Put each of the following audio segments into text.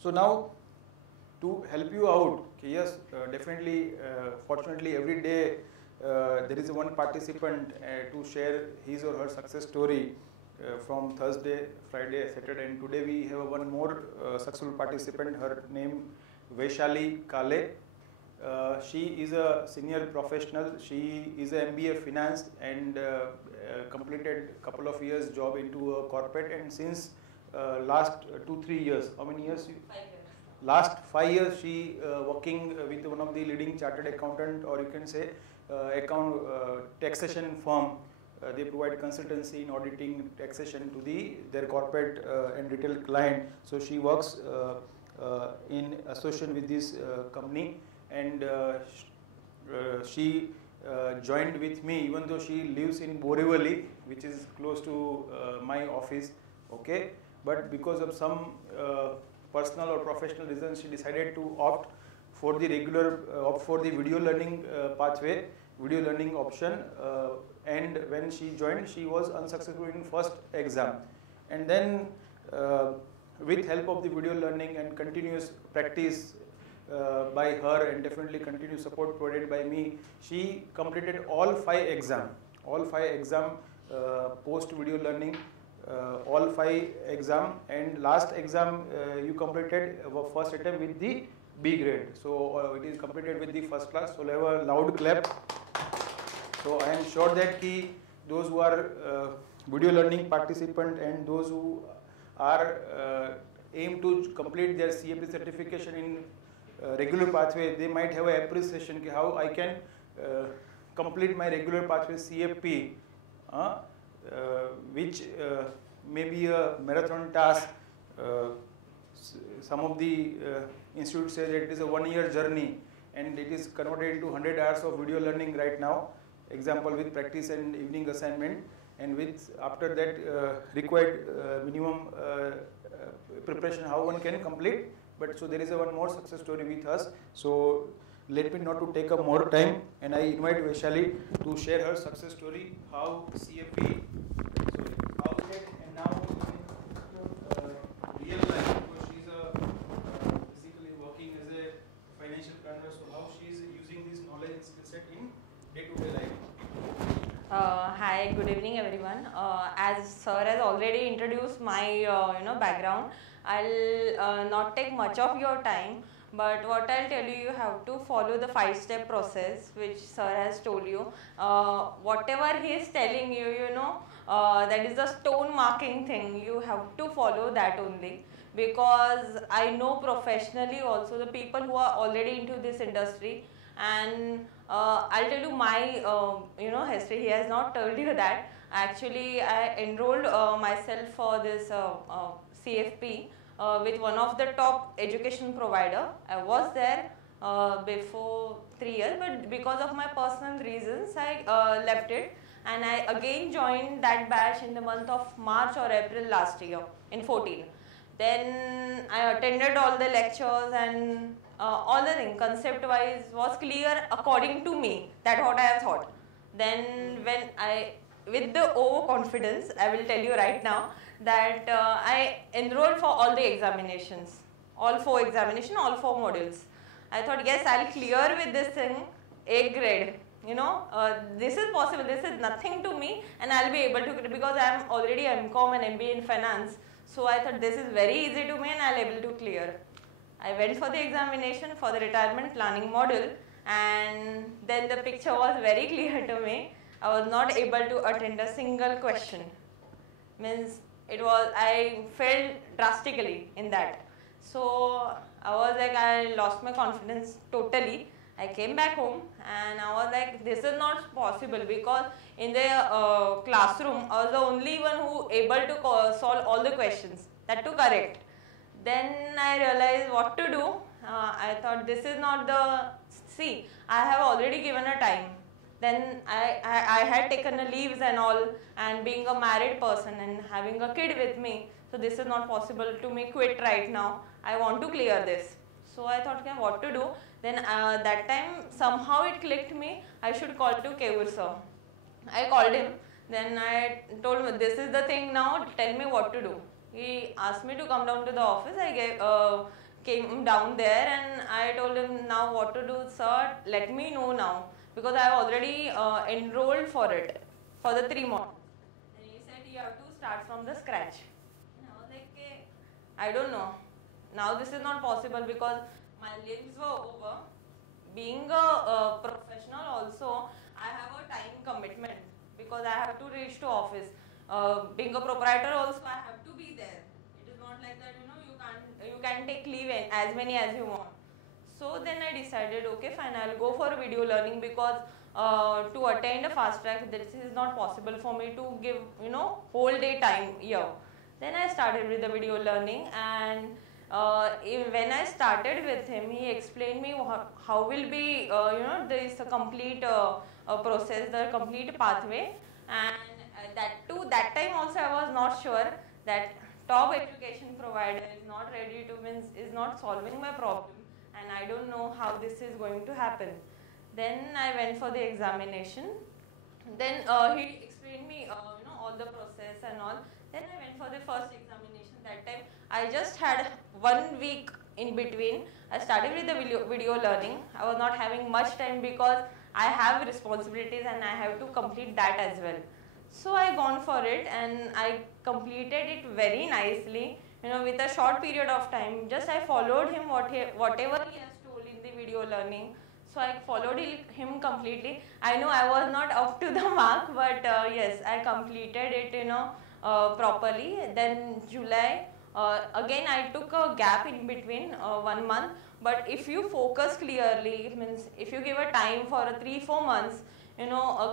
So now, to help you out, yes, definitely, fortunately, every day there is one participant to share his or her success story from Thursday, Friday, Saturday, and today we have one more successful participant. Her name Vaishali Kale. She is a senior professional. She is an MBA finance and completed a couple of years job into a corporate, and since last 2-3 years, how many years? 5 years. Last 5 years she working with one of the leading chartered accountant, or you can say taxation firm. They provide consultancy in auditing taxation to their corporate and retail client. So she works in association with this company, and she joined with me, even though she lives in Borivali, which is close to my office. Okay, but because of some personal or professional reasons, she decided to opt for the video learning pathway, video learning option. And when she joined, she was unsuccessful in first exam, and then with help of the video learning and continuous practice by her, and definitely continuous support provided by me, she completed all 5 exam post video learning, all 5 exam, and last exam you completed first attempt with the B grade. So it is completed with the first class. So have a loud clap. So I am sure that those who are video learning participant and those who are aim to complete their CFP certification in regular pathway, they might have an appreciation how I can complete my regular pathway CFP, which may be a marathon task. Some of the institutes say that it is a 1-year journey, and it is converted into 100 hours of video learning right now. Example with practice and evening assignment, and with after that required minimum preparation how one can complete. But so there is one more success story with us. So let me not to take up more time, and I invite Vaishali to share her success story, how CFP, how that, and now real life, because she's basically working as a financial planner. So how she is using this knowledge and skill set in day-to-day life. Hi, good evening everyone. As Sir has already introduced my background, I'll not take much of your time, but what I'll tell you, you have to follow the 5-step process which Sir has told you. Whatever he is telling you, that is the stone marking thing, you have to follow that only, because I know professionally also the people who are already into this industry, and I'll tell you my history. He has not told you that. Actually, I enrolled myself for this CFP with one of the top education provider. I was there before 3 years, but because of my personal reasons, I left it, and I again joined that batch in the month of March or April last year in 14. Then I attended all the lectures, and all the things concept wise was clear according to me, that what I have thought. Then when with the overconfidence, I will tell you right now that I enrolled for all the examinations, all 4 examinations, all 4 modules. I thought, yes, I'll clear with this thing, A grade. This is possible, this is nothing to me, and I'll be able to, because I am already MCom and MBA in finance. So I thought this is very easy to me and I'll be able to clear. I went for the examination for the retirement planning module, and then the picture was very clear to me. I was not able to attend a single question. Means I failed drastically in that. So I was like, I lost my confidence totally. I came back home and I was like, this is not possible, because in the classroom I was the only one who able to solve all the questions, that too correct. Then I realized what to do. I thought this is not the, I have already given a time. Then I had taken a leaves and all, and being a married person and having a kid with me, so this is not possible to me quit right now. I want to clear this. So I thought, okay, what to do? Then that time somehow it clicked me, I should call to Keyur Sir. I called him. Then I told him, this is the thing now, tell me what to do. He asked me to come down to the office. I came down there and I told him, now what to do, sir, let me know now, because I have already enrolled for it for the 3 months. And he said you have to start from the scratch. And I was like, okay, I don't know. Now this is not possible because my limbs were over. Being a professional also, I have a time commitment because I have to reach to office. Being a proprietor also, I have to be there. It is not like that, you can take leave as many as you want. So then I decided, okay, fine, I'll go for video learning because to attend a fast track, this is not possible for me to give, whole day time here. Then I started with the video learning, and when I started with him, he explained me how will be, there is a complete process, the complete pathway, and that time also I was not sure that top education provider is not ready to is not solving my problem, and I don't know how this is going to happen. Then I went for the examination. Then he explained me, all the process and all. Then I went for the first examination. That time I just had 1 week in between. I started with the video learning. I was not having much time because I have responsibilities and I have to complete that as well. So I gone for it and I completed it very nicely, with a short period of time. Just I followed him whatever he has told in the video learning. So I followed him completely. I know I was not up to the mark, but yes, I completed it, properly. Then July, again I took a gap in between, 1 month. But if you focus clearly, it means if you give a time for 3-4 months,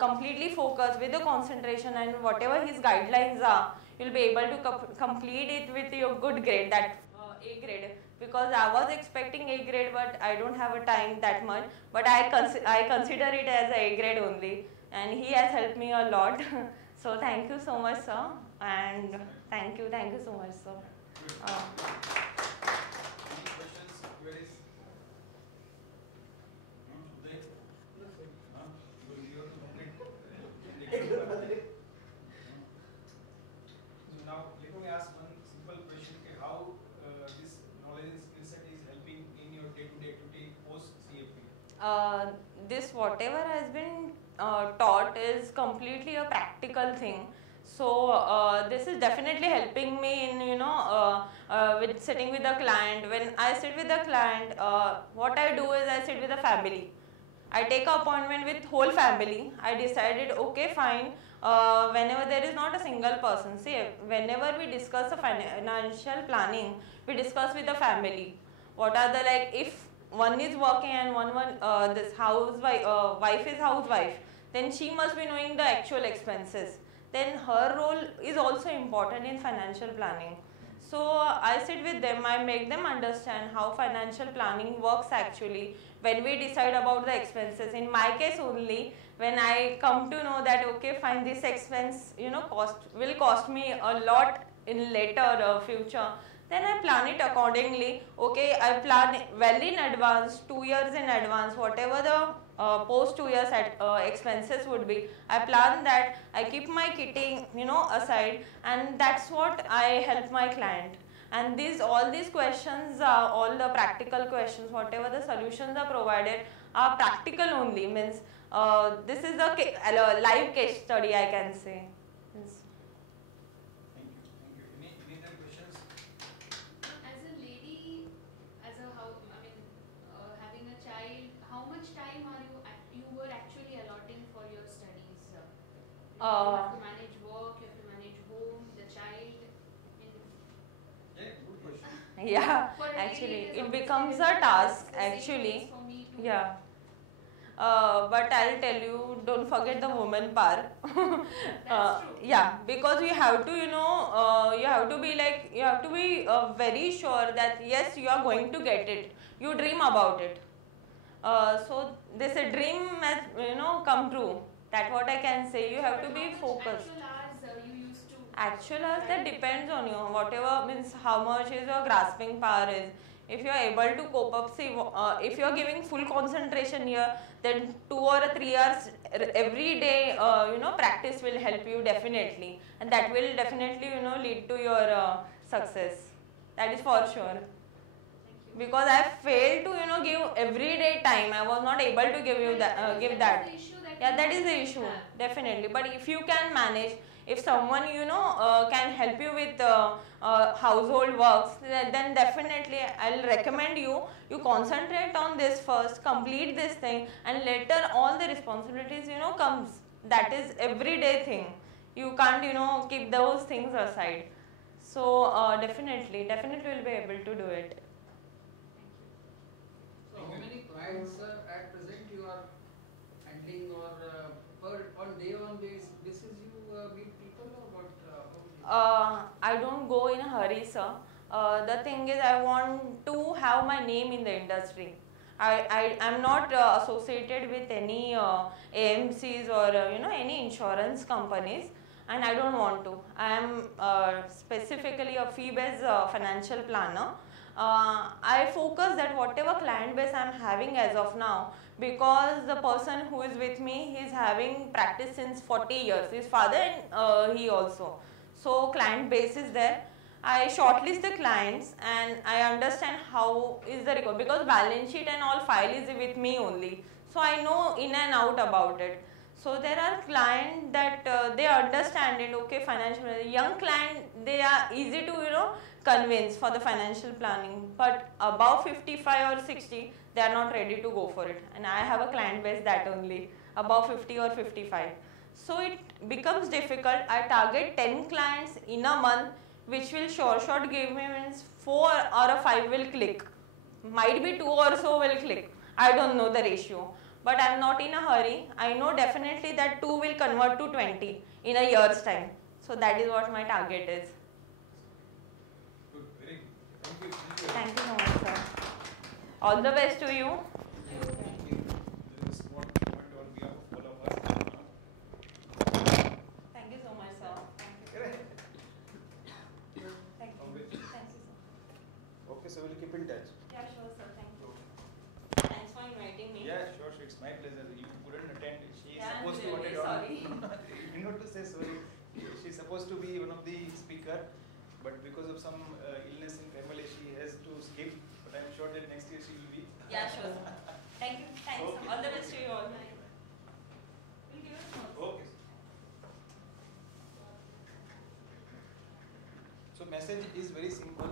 completely focus with the concentration and whatever his guidelines are, you'll be able to complete it with your good grade, that A grade. Because I was expecting A grade, but I don't have a time that much. But I consider it as A grade only, and he has helped me a lot. So thank you so much, sir, and thank you so much, sir. Any questions, queries? So now let me ask one simple question: how this knowledge and skill set is helping in your day-to-day activity post CFP? This whatever has been taught is completely a practical thing. So this is definitely helping me in with sitting with the client. When I sit with the client, what I do is I sit with the family. I take an appointment with whole family. I decided, okay, fine. Whenever there is not a single person, see, whenever we discuss a financial planning, we discuss with the family. What are the, like, if one is working and this wife is housewife, then she must be knowing the actual expenses. Then her role is also important in financial planning. So I sit with them, I make them understand how financial planning works actually when we decide about the expenses. In my case only, when I come to know that, okay, fine, this expense, will cost me a lot in later future, then I plan it accordingly. Okay, I plan well in advance, 2 years in advance, whatever the post 2 years expenses would be. I plan that, I keep my kitting, aside, and that's what I help my client. And all these questions, all the practical questions, whatever the solutions are provided, are practical only. Means this is a live case study, I can say. Yes. Any other questions? As a lady, having a child, how much time you were actually allotting for your studies? You have to manage work, you have to manage home, the child. Yeah, good question. Yeah, actually, it becomes a task, actually. Yeah. But I'll tell you, don't forget the woman part. Yeah, because you have to, you have to be very sure that yes, you are going to get it. You dream about it. So this a dream has, come true. That's what I can say. You have to be focused. Actual hours you used to? Actual hours, that depends on you. Whatever means how much is your grasping power is. If you are able to cope up, see, if you are giving full concentration here, then 2 or 3 hours every day, practice will help you definitely, and that will definitely, lead to your success. That is for sure. Thank you. because I failed to give everyday time. I was not able to give you that give that. Yeah, that is the issue, definitely. But if you can manage, if someone can help you with household works, then definitely I'll recommend you concentrate on this first, complete this thing, and later all the responsibilities comes. That is everyday thing. You can't keep those things aside. So definitely will be able to do it. So how many clients at present you are handling, or on day-on basis you meet people, or what? I don't go in a hurry, sir. The thing is, I want to have my name in the industry. I am not associated with any AMCs or any insurance companies, and I don't want to. I am specifically a fee-based financial planner. I focus that whatever client base I am having as of now, because the person who is with me, he is having practice since 40 years. His father and he also. So client base is there. I shortlist the clients and I understand how is the record, because balance sheet and all file is with me only. So I know in and out about it. So there are clients that they understand it. Okay, financial young client, they are easy to convince for the financial planning. But above 55 or 60, they are not ready to go for it. And I have a client base that only above 50 or 55. So it becomes difficult. I target 10 clients in a month, which will short give me means 4 or 5 will click. Might be 2 or so will click. I don't know the ratio. But I am not in a hurry. I know definitely that 2 will convert to 20 in a year's time. So that is what my target is. Good, very good. Thank you so much, sir. All the best to you. Thank you. There is one point on behalf of all of us. Thank you so much, sir. Thank you. Thank you, sir. Okay, so we'll keep in touch. Yeah, sure, sir. Thank you. Thanks for inviting me. Yeah, sure, it's my pleasure. You couldn't attend. She is Yeah, I'm supposed to really attend. sorry. You know to say sorry. She's supposed to be one of the speaker, but because of some illness in family, she has to skip. But I'm sure that next year she will be. Yeah, sure, sir. Thank you. Thanks. Okay. All the best to you all. We'll give it notes. Okay. So message is very simple.